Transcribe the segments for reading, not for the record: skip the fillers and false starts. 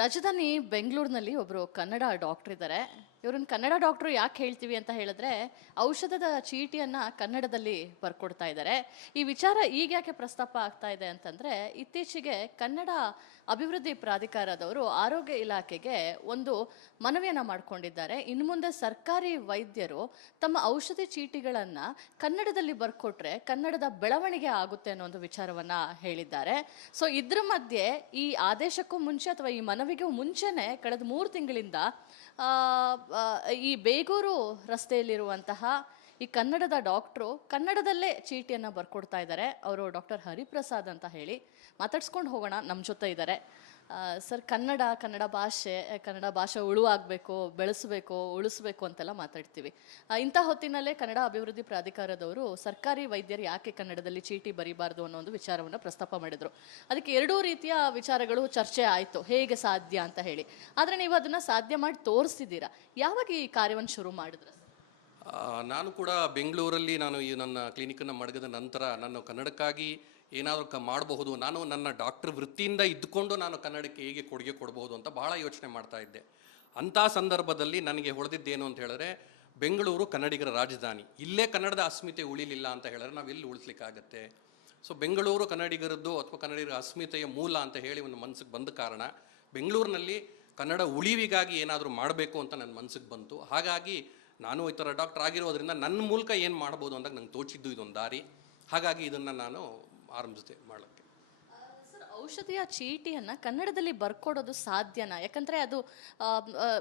ರಾಜಧಾನಿ ಬೆಂಗಳೂರಿನಲ್ಲಿ ಒಬ್ಬರು ಕನ್ನಡ ಡಾಕ್ಟರ್ ಇದ್ದಾರೆ. ಇವ್ರನ್ನ ಕನ್ನಡ ಡಾಕ್ಟ್ರು ಯಾಕೆ ಹೇಳ್ತೀವಿ ಅಂತ ಹೇಳಿದ್ರೆ, ಔಷಧದ ಚೀಟಿಯನ್ನ ಕನ್ನಡದಲ್ಲಿ ಬರ್ಕೊಡ್ತಾ ಇದ್ದಾರೆ. ಈ ವಿಚಾರ ಈಗ ಯಾಕೆ ಪ್ರಸ್ತಾಪ ಆಗ್ತಾ ಇದೆ ಅಂತಂದ್ರೆ, ಇತ್ತೀಚೆಗೆ ಕನ್ನಡ ಅಭಿವೃದ್ಧಿ ಪ್ರಾಧಿಕಾರದವರು ಆರೋಗ್ಯ ಇಲಾಖೆಗೆ ಒಂದು ಮನವಿಯನ್ನ ಮಾಡಿಕೊಂಡಿದ್ದಾರೆ. ಇನ್ನು ಮುಂದೆ ಸರ್ಕಾರಿ ವೈದ್ಯರು ತಮ್ಮ ಔಷಧಿ ಚೀಟಿಗಳನ್ನ ಕನ್ನಡದಲ್ಲಿ ಬರ್ಕೊಟ್ರೆ ಕನ್ನಡದ ಬೆಳವಣಿಗೆ ಆಗುತ್ತೆ ಅನ್ನೋ ಒಂದು ವಿಚಾರವನ್ನ ಹೇಳಿದ್ದಾರೆ. ಸೊ ಇದ್ರ ಮಧ್ಯೆ ಈ ಆದೇಶಕ್ಕೂ ಮುಂಚೆ ಅಥವಾ ಈ ಮನವಿಗೂ ಮುಂಚೆನೆ ಕಳೆದ 3 ತಿಂಗಳಿಂದ ಈ ಬೇಗೂರು ರಸ್ತೆಯಲ್ಲಿರುವಂತಹ ಈ ಕನ್ನಡದ ಡಾಕ್ಟ್ರು ಕನ್ನಡದಲ್ಲೇ ಚೀಟಿಯನ್ನ ಬರ್ಕೊಡ್ತಾ ಇದ್ದಾರೆ. ಅವರು ಡಾಕ್ಟರ್ ಹರಿಪ್ರಸಾದ್ ಅಂತ ಹೇಳಿ ಮಾತಾಡ್ಸ್ಕೊಂಡು ಹೋಗೋಣ. ನಮ್ಮ ಜೊತೆ ಇದ್ದಾರೆ. ಸರ್, ಕನ್ನಡ ಭಾಷೆ ಉಳುವಾಗಬೇಕು, ಬೆಳೆಸಬೇಕು, ಉಳಿಸ್ಬೇಕು ಅಂತೆಲ್ಲ ಮಾತಾಡ್ತೀವಿ. ಇಂಥ ಹೊತ್ತಿನಲ್ಲೇ ಕನ್ನಡ ಅಭಿವೃದ್ಧಿ ಪ್ರಾಧಿಕಾರದವರು ಸರ್ಕಾರಿ ವೈದ್ಯರು ಯಾಕೆ ಕನ್ನಡದಲ್ಲಿ ಚೀಟಿ ಬರೀಬಾರ್ದು ಅನ್ನೋ ಒಂದು ವಿಚಾರವನ್ನು ಪ್ರಸ್ತಾಪ ಮಾಡಿದರು. ಅದಕ್ಕೆ 2 ರೀತಿಯ ವಿಚಾರಗಳು ಚರ್ಚೆ ಆಯಿತು, ಹೇಗೆ ಸಾಧ್ಯ ಅಂತ ಹೇಳಿ. ಆದರೆ ನೀವು ಅದನ್ನು ಸಾಧ್ಯ ಮಾಡಿ ತೋರಿಸ್ತಿದ್ದೀರಾ. ಯಾವಾಗ ಈ ಕಾರ್ಯವನ್ನು ಶುರು ಮಾಡಿದ್ರೆ? ನಾನು ಕೂಡ ಬೆಂಗಳೂರಲ್ಲಿ ಈ ನನ್ನ ಕ್ಲಿನಿಕನ್ನು ಮಡಗಿದ ನಂತರ ನಾನು ಕನ್ನಡಕ್ಕಾಗಿ ಏನಾದರೂ ಮಾಡಬಹುದು, ನಾನು ನನ್ನ ಡಾಕ್ಟರ್ ವೃತ್ತಿಯಿಂದ ಇದ್ದುಕೊಂಡು ನಾನು ಕನ್ನಡಕ್ಕೆ ಹೇಗೆ ಕೊಡುಗೆ ಕೊಡಬಹುದು ಅಂತ ಬಹಳ ಯೋಚನೆ ಮಾಡ್ತಾ ಇದ್ದೆ. ಅಂಥ ಸಂದರ್ಭದಲ್ಲಿ ನನಗೆ ಹೊಳೆದಿದ್ದೇನು ಅಂತ ಹೇಳಿದ್ರೆ, ಬೆಂಗಳೂರು ಕನ್ನಡಿಗರ ರಾಜಧಾನಿ, ಇಲ್ಲೇ ಕನ್ನಡದ ಅಸ್ಮಿತೆ ಉಳಿಲಿಲ್ಲ ಅಂತ ಹೇಳಿದ್ರೆ ನಾವು ಎಲ್ಲಿ ಉಳಿಸ್ಲಿಕ್ಕಾಗತ್ತೆ? ಸೊ ಬೆಂಗಳೂರು ಕನ್ನಡಿಗರದ್ದು ಅಥವಾ ಕನ್ನಡಿಗರ ಅಸ್ಮಿತೆಯ ಮೂಲ ಅಂತ ಹೇಳಿ ಒಂದು ಮನಸ್ಸಿಗೆ ಬಂದ ಕಾರಣ, ಬೆಂಗಳೂರಿನಲ್ಲಿ ಕನ್ನಡ ಉಳಿವಿಗಾಗಿ ಏನಾದರೂ ಮಾಡಬೇಕು ಅಂತ ನನ್ನ ಮನಸ್ಸಿಗೆ ಬಂತು. ಹಾಗಾಗಿ ನಾನು ಈ ಥರ ಡಾಕ್ಟರ್ ಆಗಿರೋದ್ರಿಂದ ನನ್ನ ಮೂಲಕ ಏನು ಮಾಡ್ಬೋದು ಅಂದಾಗ ನಂಗೆ ತೋಚಿದ್ದು ಇದೊಂದು ದಾರಿ. ಹಾಗಾಗಿ ಇದನ್ನು ನಾನು ಆರಂಭಿಸಿದೆ ಮಾಡಲಿಕ್ಕೆ. ಸರ್, ಔಷಧಿಯ ಚೀಟಿಯನ್ನು ಕನ್ನಡದಲ್ಲಿ ಬರ್ಕೊಡೋದು ಸಾಧ್ಯನಾ? ಯಾಕಂದರೆ ಅದು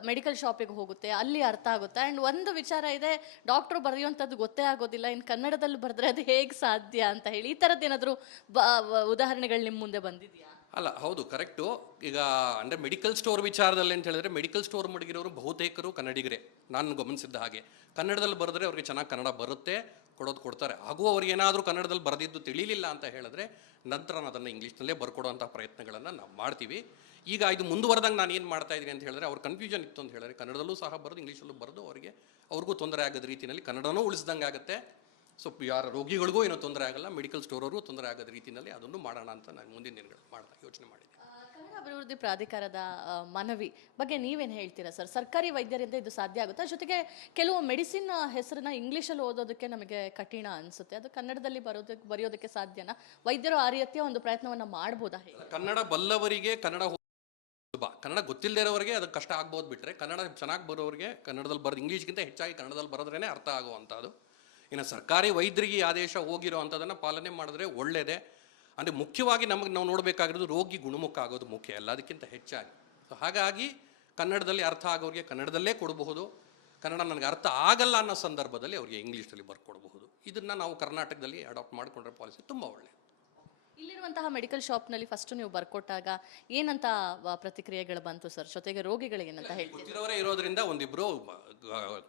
ಮೆಡಿಕಲ್ ಶಾಪಿಗೆ ಹೋಗುತ್ತೆ, ಅಲ್ಲಿ ಅರ್ಥ ಆಗುತ್ತೆ. ಆ್ಯಂಡ್ ಒಂದು ವಿಚಾರ ಇದೆ, ಡಾಕ್ಟ್ರು ಬರೆಯುವಂಥದ್ದು ಗೊತ್ತೇ ಆಗೋದಿಲ್ಲ, ಇನ್ನು ಕನ್ನಡದಲ್ಲಿ ಬರೆದ್ರೆ ಅದು ಹೇಗೆ ಸಾಧ್ಯ ಅಂತ ಹೇಳಿ. ಈ ಥರದ್ದು ಏನಾದರೂ ಉದಾಹರಣೆಗಳು ನಿಮ್ಮ ಮುಂದೆ ಬಂದಿದೆಯಾ? ಅಲ್ಲ, ಹೌದು, ಕರೆಕ್ಟು. ಈಗ ಅಂದರೆ ಮೆಡಿಕಲ್ ಸ್ಟೋರ್ ವಿಚಾರದಲ್ಲಿ ಅಂತ ಹೇಳಿದ್ರೆ, ಮೆಡಿಕಲ್ ಸ್ಟೋರ್ ಮಡಗಿರೋರು ಬಹುತೇಕರು ಕನ್ನಡಿಗರೇ. ನಾನು ಗಮನಿಸಿದ್ದ ಹಾಗೆ ಕನ್ನಡದಲ್ಲಿ ಬರೆದ್ರೆ ಅವ್ರಿಗೆ ಚೆನ್ನಾಗಿ ಕನ್ನಡ ಬರುತ್ತೆ, ಕೊಡ್ತಾರೆ. ಹಾಗೂ ಅವ್ರಿಗೆ ಏನಾದರೂ ಕನ್ನಡದಲ್ಲಿ ಬರೆದಿದ್ದು ತಿಳಿಲಿಲ್ಲ ಅಂತ ಹೇಳಿದ್ರೆ ನಂತರ ಅದನ್ನು ಇಂಗ್ಲೀಷ್ನಲ್ಲೇ ಬರ್ಕೊಡೋಂಥ ಪ್ರಯತ್ನಗಳನ್ನು ನಾವು ಮಾಡ್ತೀವಿ. ಈಗ ಇದು ಮುಂದುವರೆದಂಗೆ ನಾನು ಏನು ಮಾಡ್ತಾ ಇದ್ದೀನಿ ಅಂತ ಹೇಳಿದ್ರೆ, ಅವ್ರ ಕನ್ಫ್ಯೂಷನ್ ಇತ್ತು ಅಂತ ಹೇಳಿದ್ರೆ ಕನ್ನಡದಲ್ಲೂ ಸಹ ಬರೆದು ಇಂಗ್ಲೀಷಲ್ಲೂ ಬರೆದು ಅವ್ರಿಗೂ ತೊಂದರೆ ಆಗದ ರೀತಿಯಲ್ಲಿ ಕನ್ನಡನೂ ಉಳಿಸ್ದಂಗೆ ಆಗುತ್ತೆ. ಸೊ ಯಾರ ರೋಗಿಗಳಿಗೂ ಏನೋ ತೊಂದರೆ ಆಗಲ್ಲ, ಮೆಡಿಕಲ್ ಸ್ಟೋರವರು ತೊಂದರೆ ಆಗದ ರೀತಿಯಲ್ಲಿ ಅದನ್ನು ಮಾಡೋಣ ಅಂತ ನಾನು ಮುಂದಿನ ದಿನಗಳು ಯೋಚನೆ ಮಾಡಿದ್ದೆ. ಕನ್ನಡ ಅಭಿವೃದ್ಧಿ ಪ್ರಾಧಿಕಾರದ ಮನವಿ ಬಗ್ಗೆ ನೀವೇನು ಹೇಳ್ತೀರಾ ಸರ್? ಸರ್ಕಾರಿ ವೈದ್ಯರಿಂದ ಇದು ಸಾಧ್ಯ ಆಗುತ್ತಾ? ಜೊತೆಗೆ ಕೆಲವು ಮೆಡಿಸಿನ್ ಹೆಸರನ್ನ ಇಂಗ್ಲೀಷಲ್ಲಿ ಓದೋದಕ್ಕೆ ನಮಗೆ ಕಠಿಣ ಅನಿಸುತ್ತೆ, ಅದು ಕನ್ನಡದಲ್ಲಿ ಬರೆಯೋದಕ್ಕೆ ಸಾಧ್ಯನಾ? ವೈದ್ಯರು ಆ ರೀತಿಯ ಒಂದು ಪ್ರಯತ್ನವನ್ನು ಮಾಡ್ಬೋದಾ? ಕನ್ನಡ ಬಲ್ಲವರಿಗೆ ಕನ್ನಡ ಗೊತ್ತಿಲ್ಲದೆ ಇರೋರಿಗೆ ಅದಕ್ಕೆ ಕಷ್ಟ ಆಗ್ಬೋದು. ಬಿಟ್ಟರೆ ಕನ್ನಡ ಚೆನ್ನಾಗಿ ಬರೋರಿಗೆ ಕನ್ನಡದಲ್ಲಿ ಬರೋದು ಇಂಗ್ಲೀಷ್ಗಿಂತ ಹೆಚ್ಚಾಗಿ ಕನ್ನಡದಲ್ಲಿ ಬರೋದ್ರೇ ಅರ್ಥ ಆಗುವಂಥದ್ದು. ಇನ್ನು ಸರ್ಕಾರಿ ವೈದ್ಯರಿಗೆ ಆದೇಶ ಹೋಗಿರೋ ಅಂಥದ್ದನ್ನು ಪಾಲನೆ ಮಾಡಿದ್ರೆ ಒಳ್ಳೆಯದೇ. ಅಂದರೆ ಮುಖ್ಯವಾಗಿ ನಾವು ನೋಡಬೇಕಾಗಿರೋದು ರೋಗಿ ಗುಣಮುಖ ಆಗೋದು ಮುಖ್ಯ ಎಲ್ಲದಕ್ಕಿಂತ ಹೆಚ್ಚಾಗಿ. ಸೊ ಹಾಗಾಗಿ ಕನ್ನಡದಲ್ಲಿ ಅರ್ಥ ಆಗೋರಿಗೆ ಕನ್ನಡದಲ್ಲೇ ಕೊಡಬಹುದು, ಕನ್ನಡ ನನಗೆ ಅರ್ಥ ಆಗಲ್ಲ ಅನ್ನೋ ಸಂದರ್ಭದಲ್ಲಿ ಅವರಿಗೆ ಇಂಗ್ಲೀಷಲ್ಲಿ ಬರ್ಕೊಡಬಹುದು. ಇದನ್ನು ನಾವು ಕರ್ನಾಟಕದಲ್ಲಿ ಅಡಾಪ್ಟ್ ಮಾಡಿಕೊಂಡ್ರೆ ಪಾಲಿಸಿ ತುಂಬ ಒಳ್ಳೆಯದು. ಇಲ್ಲಿರುವಂತಹ ಮೆಡಿಕಲ್ ಶಾಪ್ನಲ್ಲಿ ಫಸ್ಟ್ ನೀವು ಬರ್ಕೊಟ್ಟಾಗ ಏನಂತ ಪ್ರತಿಕ್ರಿಯೆಗಳು ಬಂತು ಸರ್? ಜೊತೆಗೆ ರೋಗಿಗಳಿಗೆ ಏನಂತ ಹೇಳ್ತೀವಿ? ಗೊತ್ತಿರೋರೇ ಇರೋದ್ರಿಂದ ಒಂದಿಬ್ಬರು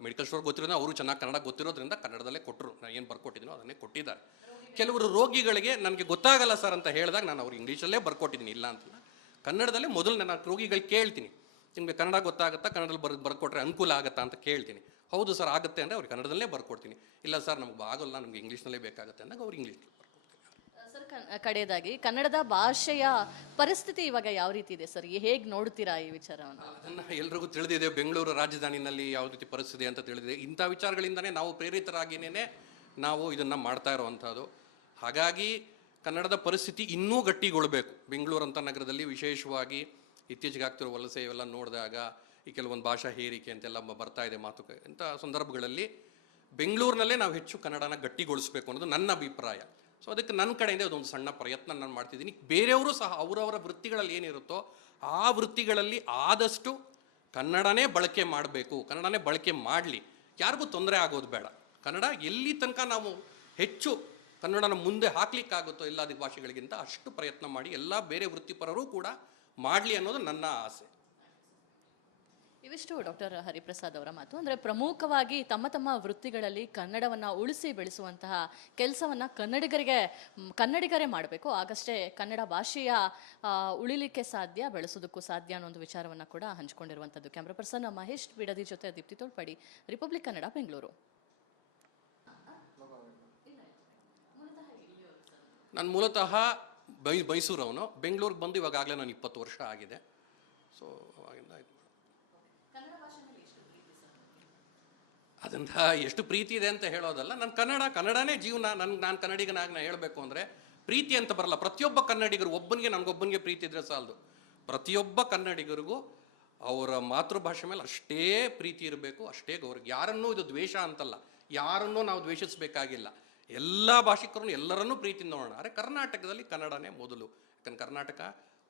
ಮೆಡಿಕಲ್ ಸ್ಟೋರ್ ಗೊತ್ತಿರೋದ್ರಿಂದ ಅವರು ಚೆನ್ನಾಗಿ ಕನ್ನಡ ಗೊತ್ತಿರೋದ್ರಿಂದ ಕನ್ನಡದಲ್ಲೇ ಕೊಟ್ಟರು. ನಾನು ಏನು ಬರ್ಕೊಟ್ಟಿದ್ದೀನೋ ಅದನ್ನೇ ಕೊಟ್ಟಿದ್ದಾರೆ. ಕೆಲವರು ರೋಗಿಗಳಿಗೆ ನನಗೆ ಗೊತ್ತಾಗಲ್ಲ ಸರ್ ಅಂತ ಹೇಳಿದಾಗ ನಾನು ಅವ್ರಿಗೆ ಇಂಗ್ಲೀಷಲ್ಲೇ ಬರ್ಕೊಟ್ಟಿದ್ದೀನಿ, ಇಲ್ಲ ಅಂತಲ್ಲ. ಕನ್ನಡದಲ್ಲೇ ಮೊದಲು ನಾನು ರೋಗಿಗಳಿಗೆ ಕೇಳ್ತೀನಿ, ನಿಮಗೆ ಕನ್ನಡ ಗೊತ್ತಾಗುತ್ತಾ, ಕನ್ನಡದಲ್ಲಿ ಬರ್ಕೊಟ್ರೆ ಅನುಕೂಲ ಆಗುತ್ತಾ ಅಂತ ಕೇಳ್ತೀನಿ. ಹೌದು ಸರ್ ಆಗುತ್ತೆ ಅಂದರೆ ಅವ್ರಿಗೆ ಕನ್ನಡದಲ್ಲೇ ಬರ್ಕೊಡ್ತೀನಿ. ಇಲ್ಲ ಸರ್ ನಮ್ಗೆ ಆಗೋಲ್ಲ, ನಮಗೆ ಇಂಗ್ಲೀಷ್ನಲ್ಲೇ ಬೇಕಾಗುತ್ತೆ ಅಂದಾಗ ಅವ್ರು ಇಂಗ್ಲೀಷ್ ಬರ್ಕೊಡ್ತೀನಿ. ಸರ್, ಕಡೆಯದಾಗಿ ಕನ್ನಡದ ಭಾಷೆಯ ಪರಿಸ್ಥಿತಿ ಇವಾಗ ಯಾವ ರೀತಿ ಇದೆ ಸರ್? ಹೇಗೆ ನೋಡ್ತೀರಾ ಈ ವಿಚಾರವನ್ನು? ಅದನ್ನು ಎಲ್ರಿಗೂ ತಿಳಿದಿದೆ, ಬೆಂಗಳೂರು ರಾಜಧಾನಿನಲ್ಲಿ ಯಾವ ರೀತಿ ಪರಿಸ್ಥಿತಿ ಅಂತ ತಿಳಿದಿದೆ. ಇಂಥ ವಿಚಾರಗಳಿಂದನೇ ನಾವು ಪ್ರೇರಿತರಾಗಿಯೇ ನಾವು ಇದನ್ನು ಮಾಡ್ತಾ ಇರುವಂಥದ್ದು. ಹಾಗಾಗಿ ಕನ್ನಡದ ಪರಿಸ್ಥಿತಿ ಇನ್ನೂ ಗಟ್ಟಿಗೊಳ್ಬೇಕು. ಬೆಂಗಳೂರು ಅಂತ ನಗರದಲ್ಲಿ ವಿಶೇಷವಾಗಿ ಇತ್ತೀಚೆಗೆ ಆಗ್ತಿರೋ ವಲಸೆ ಇವೆಲ್ಲ ನೋಡಿದಾಗ ಈ ಕೆಲವೊಂದು ಭಾಷಾ ಹೇರಿಕೆ ಅಂತೆಲ್ಲ ಬರ್ತಾ ಇದೆ ಮಾತುಕತೆ. ಇಂಥ ಸಂದರ್ಭಗಳಲ್ಲಿ ಬೆಂಗಳೂರಿನಲ್ಲೇ ನಾವು ಹೆಚ್ಚು ಕನ್ನಡನ ಗಟ್ಟಿಗೊಳಿಸಬೇಕು ಅನ್ನೋದು ನನ್ನ ಅಭಿಪ್ರಾಯ. ಸೊ ಅದಕ್ಕೆ ನನ್ನ ಕಡೆಯಿಂದ ಅದೊಂದು ಸಣ್ಣ ಪ್ರಯತ್ನ ನಾನು ಮಾಡ್ತಿದ್ದೀನಿ. ಬೇರೆಯವರು ಸಹ ಅವರವರ ವೃತ್ತಿಗಳಲ್ಲಿ ಏನಿರುತ್ತೋ ಆ ವೃತ್ತಿಗಳಲ್ಲಿ ಆದಷ್ಟು ಕನ್ನಡನೇ ಬಳಕೆ ಮಾಡಬೇಕು, ಕನ್ನಡನೇ ಬಳಕೆ ಮಾಡಲಿ, ಯಾರಿಗೂ ತೊಂದರೆ ಆಗೋದು ಬೇಡ. ಕನ್ನಡ ಎಲ್ಲಿ ತನಕ ನಾವು ಹೆಚ್ಚು ಕನ್ನಡನ ಮುಂದೆ ಹಾಕ್ಲಿಕ್ಕಾಗುತ್ತೋ ಎಲ್ಲ ಭಾಷೆಗಳಿಗಿಂತ ಅಷ್ಟು ಪ್ರಯತ್ನ ಮಾಡಿ ಎಲ್ಲ ಬೇರೆ ವೃತ್ತಿಪರರು ಕೂಡ ಮಾಡಲಿ ಅನ್ನೋದು ನನ್ನ ಆಸೆ. ಇವಿಷ್ಟು ಡಾಕ್ಟರ್ ಹರಿಪ್ರಸಾದ್ ಅವರ ಮಾತು. ಅಂದರೆ ಪ್ರಮುಖವಾಗಿ ತಮ್ಮ ವೃತ್ತಿಗಳಲ್ಲಿ ಕನ್ನಡವನ್ನು ಉಳಿಸಿ ಬೆಳೆಸುವಂತಹ ಕೆಲಸವನ್ನು ಕನ್ನಡಿಗರೇ ಮಾಡಬೇಕು. ಆಗಷ್ಟೇ ಕನ್ನಡ ಭಾಷೆಯ ಉಳಿಲಿಕ್ಕೆ ಸಾಧ್ಯ, ಬೆಳೆಸೋದಕ್ಕೂ ಸಾಧ್ಯ ಅನ್ನೋ ಒಂದು ವಿಚಾರವನ್ನು ಕೂಡ ಹಂಚಿಕೊಂಡಿರುವಂಥದ್ದು. ಕ್ಯಾಮ್ರಾ ಪರ್ಸನ್ ಮಹೇಶ್ ಬಿಡದಿ ಜೊತೆ ದೀಪ್ತಿ ತೋಳ್ಪಡಿ, ರಿಪಬ್ಲಿಕ್ ಕನ್ನಡ, ಬೆಂಗಳೂರು. ನಾನು ಮೂಲತಃ ಮೈಸೂರವನು. ಬೆಂಗಳೂರಿಗೆ ಬಂದು ಇವಾಗಲೇ ನಾನು 20 ವರ್ಷ ಆಗಿದೆ. ಸೊ ಅವಾಗಿಂದ ಆಯ್ತು. ಕನ್ನಡ ಭಾಷೆ ಮೇಲೆ ಎಷ್ಟು ಪ್ರೀತಿ ಸರ್? ಅದಂತ ಎಷ್ಟು ಪ್ರೀತಿ ಇದೆ ಅಂತ ಹೇಳೋದಲ್ಲ. ನನ್ನ ಕನ್ನಡನೇ ಜೀವನ. ನಾನು ಕನ್ನಡಿಗನಾಗಿ ನಾನು ಹೇಳಬೇಕು ಅಂದರೆ ಪ್ರೀತಿ ಅಂತ ಬರಲ್ಲ. ಪ್ರತಿಯೊಬ್ಬ ಕನ್ನಡಿಗರು ಒಬ್ಬನಿಗೆ ನನಗೊಬ್ಬನಿಗೆ ಪ್ರೀತಿ ಇದ್ರೆ ಸಾಲದು. ಪ್ರತಿಯೊಬ್ಬ ಕನ್ನಡಿಗರಿಗೂ ಅವರ ಮಾತೃಭಾಷೆ ಮೇಲೆ ಅಷ್ಟೇ ಪ್ರೀತಿ ಇರಬೇಕು, ಅಷ್ಟೇ ಗೌರವ. ಯಾರನ್ನೂ ಇದು ದ್ವೇಷ ಅಂತಲ್ಲ, ಯಾರನ್ನೂ ನಾವು ದ್ವೇಷಿಸಬೇಕಾಗಿಲ್ಲ. ಎಲ್ಲ ಭಾಷಿಕರನ್ನು ಎಲ್ಲರನ್ನೂ ಪ್ರೀತಿಯಿಂದ ನೋಡೋಣ. ಆದರೆ ಕರ್ನಾಟಕದಲ್ಲಿ ಕನ್ನಡನೇ ಮೊದಲು. ಯಾಕಂದ್ರೆ ಕರ್ನಾಟಕ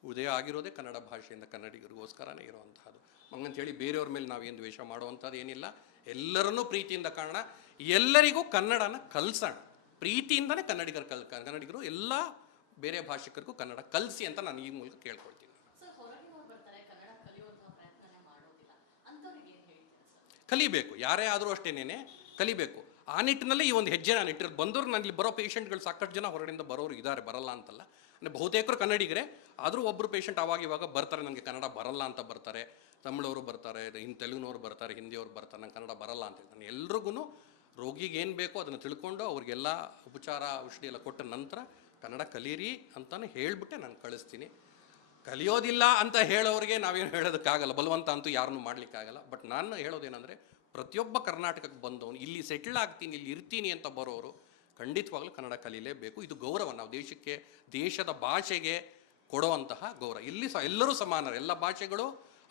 ಉದಯ ಆಗಿರೋದೇ ಕನ್ನಡ ಭಾಷೆಯಿಂದ, ಕನ್ನಡಿಗರಿಗೋಸ್ಕರನೇ ಇರುವಂತಹದ್ದು. ಹಂಗಂತೇಳಿ ಬೇರೆಯವ್ರ ಮೇಲೆ ನಾವೇನು ದ್ವೇಷ ಮಾಡುವಂಥದ್ದು ಏನಿಲ್ಲ. ಎಲ್ಲರನ್ನೂ ಪ್ರೀತಿಯಿಂದ ಕಾರಣ, ಎಲ್ಲರಿಗೂ ಕನ್ನಡನ ಕಲಿಸೋಣ. ಪ್ರೀತಿಯಿಂದನೇ ಕನ್ನಡಿಗರು ಎಲ್ಲ ಬೇರೆ ಭಾಷಿಕರಿಗೂ ಕನ್ನಡ ಕಲಿಸಿ ಅಂತ ನಾನು ಈ ಮೂಲಕ ಕೇಳ್ಕೊಳ್ತೀನಿ. ಸರ್, ಹೊರಗಿನವ್ರು ಬರ್ತಾರೆ, ಕನ್ನಡ ಕಲಿಯುವಂತಹ ಪ್ರಯತ್ನನೇ ಮಾಡೋದಿಲ್ಲ, ಅಂಥವ್ರಿಗೆ ಏನು ಹೇಳ್ತೀರಾ ಸರ್? ಕಲಿಬೇಕು, ಯಾರೇ ಆದರೂ ಅಷ್ಟೇನೇನೆ ಕಲಿಬೇಕು. ಆ ನಿಟ್ಟಿನಲ್ಲಿ ಈ ಒಂದು ಹೆಜ್ಜೆ ನಾನು ಇಟ್ಟಿರೋದು. ಬಂದವರು ನನಗೆ ಬರೋ ಪೇಷಂಟ್ಗಳು ಸಾಕಷ್ಟು ಜನ ಹೊರಗಡೆಯಿಂದ ಬರೋರು ಇದ್ದಾರೆ, ಬರಲ್ಲ ಅಂತಲ್ಲ. ಅಂದರೆ ಬಹುತೇಕರು ಕನ್ನಡಿಗರೇ, ಆದರೂ ಒಬ್ಬರು ಪೇಷಂಟ್ ಆವಾಗ ಇವಾಗ ಬರ್ತಾರೆ, ನನಗೆ ಕನ್ನಡ ಬರಲ್ಲ ಅಂತ ಬರ್ತಾರೆ. ತಮಿಳವರು ಬರ್ತಾರೆ, ತೆಲುಗಿನವ್ರು ಬರ್ತಾರೆ, ಹಿಂದಿಯವ್ರು ಬರ್ತಾರೆ, ನಂಗೆ ಕನ್ನಡ ಬರಲ್ಲ ಅಂತ ಹೇಳ್ತಾರೆ. ಎಲ್ರಿಗೂ ರೋಗಿಗೆ ಏನು ಬೇಕೋ ಅದನ್ನು ತಿಳ್ಕೊಂಡು ಅವ್ರಿಗೆಲ್ಲ ಉಪಚಾರ ಔಷಧಿ ಎಲ್ಲ ಕೊಟ್ಟ ನಂತರ ಕನ್ನಡ ಕಲೀರಿ ಅಂತಲೇ ಹೇಳಿಬಿಟ್ಟೆ ನಾನು ಕಳಿಸ್ತೀನಿ. ಕಲಿಯೋದಿಲ್ಲ ಅಂತ ಹೇಳೋರಿಗೆ ನಾವೇನು ಹೇಳೋದಕ್ಕಾಗಲ್ಲ, ಬಲವಂತ ಅಂತೂ ಯಾರನ್ನೂ ಮಾಡಲಿಕ್ಕಾಗಲ್ಲ. ಬಟ್ ನಾನು ಹೇಳೋದೇನೆಂದರೆ ಪ್ರತಿಯೊಬ್ಬ ಕರ್ನಾಟಕಕ್ಕೆ ಬಂದವನು, ಇಲ್ಲಿ ಸೆಟ್ಲ್ ಆಗ್ತೀನಿ, ಇಲ್ಲಿ ಇರ್ತೀನಿ ಅಂತ ಬರೋರು ಖಂಡಿತವಾಗ್ಲೂ ಕನ್ನಡ ಕಲೀಲೇಬೇಕು. ಇದು ಗೌರವ, ನಾವು ದೇಶಕ್ಕೆ, ದೇಶದ ಭಾಷೆಗೆ ಕೊಡುವಂತಹ ಗೌರವ. ಇಲ್ಲಿ ಎಲ್ಲರೂ ಸಮಾನರು. ಎಲ್ಲ ಭಾಷೆಗಳು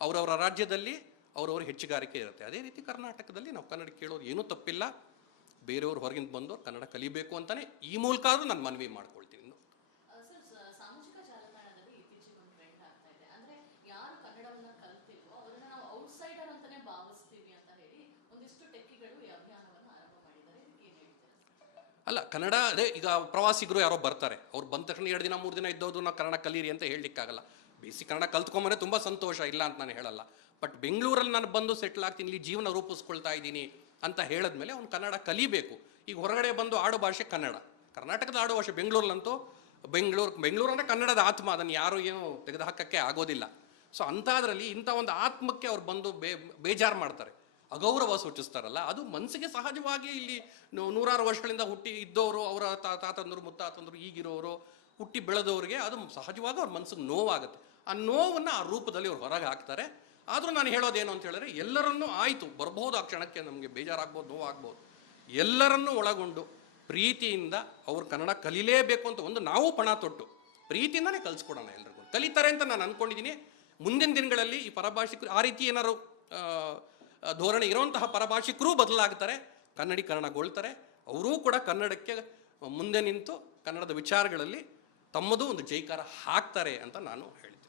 ಅವರವರ ರಾಜ್ಯದಲ್ಲಿ ಅವರವ್ರ ಹೆಚ್ಚುಗಾರಿಕೆ ಇರುತ್ತೆ. ಅದೇ ರೀತಿ ಕರ್ನಾಟಕದಲ್ಲಿ ನಾವು ಕನ್ನಡ ಕೇಳೋದು ಏನೂ ತಪ್ಪಿಲ್ಲ. ಬೇರೆಯವರು ಹೊರಗಿಂದ ಬಂದವರು ಕನ್ನಡ ಕಲಿಬೇಕು ಅಂತಲೇ ಈ ಮೂಲಕ ಆದರೂ ನಾನು ಮನವಿ ಮಾಡ್ಕೊಳ್ತೀನಿ. ಸರ್, ಸಾಮಾಜಿಕ ಜಾಲತಾಣದಲ್ಲಿ ಇತ್ತೀಚೆಗೆ ಒಂದು ಟ್ರೆಂಡ್ ಆಗ್ತಾ ಇದೆ. ಅಂದರೆ ಯಾರು ಕನ್ನಡವನ್ನು ಕಲ್ತಿಲ್ವೋ ಅವರನ್ನು ನಾವು ಔಟ್ಸೈಡರ್ ಅಂತಲೇ ಭಾವಿಸ್ತೀವಿ ಅಂತ ಹೇಳಿ ಒಂದಿಷ್ಟು ಟೆಕ್ಕಿಗಳು ಈ ಅಭಿಯಾನವನ್ನು ಆರಂಭ ಮಾಡಿದ್ದಾರೆ. ಇದಕ್ಕೆ ಏನು ಹೇಳ್ತೀರಾ? ಅಲ್ಲ, ಕನ್ನಡ ಅದೇ ಈಗ ಪ್ರವಾಸಿಗರು ಯಾರೋ ಬರ್ತಾರೆ, ಅವ್ರು ಬಂದ ತಕ್ಷಣ 2 ದಿನ 3 ದಿನ ಇದ್ದೋದು ನಾವು ಕನ್ನಡ ಕಲೀರಿ ಅಂತ ಹೇಳಲಿಕ್ಕಾಗಲ್ಲ. ಬೇಸಿಕ್ ಕನ್ನಡ ಕಲ್ತ್ಕೊಂಬಂದ್ರೆ ತುಂಬ ಸಂತೋಷ, ಇಲ್ಲ ಅಂತ ನಾನು ಹೇಳಲ್ಲ. ಬಟ್ ಬೆಂಗಳೂರಲ್ಲಿ ನಾನು ಬಂದು ಸೆಟ್ಲ್ ಆಗ್ತೀನಿ, ಇಲ್ಲಿ ಜೀವನ ರೂಪಿಸ್ಕೊಳ್ತಾ ಇದ್ದೀನಿ ಅಂತ ಹೇಳಿದ್ಮೇಲೆ ಅವ್ನು ಕನ್ನಡ ಕಲಿಬೇಕು. ಈಗ ಹೊರಗಡೆ ಬಂದು ಆಡೋ ಭಾಷೆ ಕನ್ನಡ, ಕರ್ನಾಟಕದ ಆಡೋ ಭಾಷೆ. ಬೆಂಗಳೂರಲ್ಲಂತೂ ಬೆಂಗಳೂರು ಅಂದರೆ ಕನ್ನಡದ ಆತ್ಮ, ಅದನ್ನು ಯಾರು ಏನು ತೆಗೆದುಹಾಕಕ್ಕೆ ಆಗೋದಿಲ್ಲ. ಸೊ ಅಂಥದ್ರಲ್ಲಿ ಇಂಥ ಒಂದು ಆತ್ಮಕ್ಕೆ ಅವ್ರು ಬಂದು ಬೇಜಾರು ಮಾಡ್ತಾರೆ, ಅಗೌರವ ಸೂಚಿಸ್ತಾರಲ್ಲ, ಅದು ಮನಸ್ಸಿಗೆ ಸಹಜವಾಗಿ ಇಲ್ಲಿ ನೂರಾರು ವರ್ಷಗಳಿಂದ ಹುಟ್ಟಿ ಇದ್ದವರು, ಅವರ ತಾತಂದರು ಮುತ್ತಾತಂದರು ಈಗಿರೋರು, ಹುಟ್ಟಿ ಬೆಳೆದವ್ರಿಗೆ ಅದು ಸಹಜವಾಗಿ ಅವ್ರ ಮನಸ್ಸಿಗೆ ನೋವಾಗುತ್ತೆ. ಆ ನೋವನ್ನು ಆ ರೂಪದಲ್ಲಿ ಅವ್ರು ಹೊರಗೆ ಹಾಕ್ತಾರೆ. ಆದರೂ ನಾನು ಹೇಳೋದೇನು ಅಂತ ಹೇಳಿದ್ರೆ, ಎಲ್ಲರನ್ನೂ ಆಯಿತು ಬರ್ಬೋದು, ಆ ಕ್ಷಣಕ್ಕೆ ನಮಗೆ ಬೇಜಾರಾಗ್ಬೋದು, ನೋವಾಗ್ಬೋದು, ಎಲ್ಲರನ್ನೂ ಒಳಗೊಂಡು ಪ್ರೀತಿಯಿಂದ ಅವ್ರು ಕನ್ನಡ ಕಲಿಲೇಬೇಕು ಅಂತ ಒಂದು ನಾವು ಪಣ ತೊಟ್ಟು ಪ್ರೀತಿಯಿಂದನೇ ಕಲಿಸ್ಕೊಡೋಣ. ಎಲ್ರಿಗೂ ಕಲಿತಾರೆ ಅಂತ ನಾನು ಅಂದ್ಕೊಂಡಿದ್ದೀನಿ. ಮುಂದಿನ ದಿನಗಳಲ್ಲಿ ಈ ಪರಭಾಷಿಕರು ಆ ರೀತಿ ಏನಾರು ಧೋರಣೆ ಇರುವಂತಹ ಪರಭಾಷಿಕರೂ ಬದಲಾಗ್ತಾರೆ, ಕನ್ನಡಗೊಳ್ತಾರೆ. ಅವರೂ ಕೂಡ ಕನ್ನಡಕ್ಕೆ ಮುಂದೆ ನಿಂತು ಕನ್ನಡದ ವಿಚಾರಗಳಲ್ಲಿ ತಮ್ಮದು ಒಂದು ಜೈಕಾರ ಹಾಕ್ತಾರೆ ಅಂತ ನಾನು ಹೇಳ್ತೀನಿ.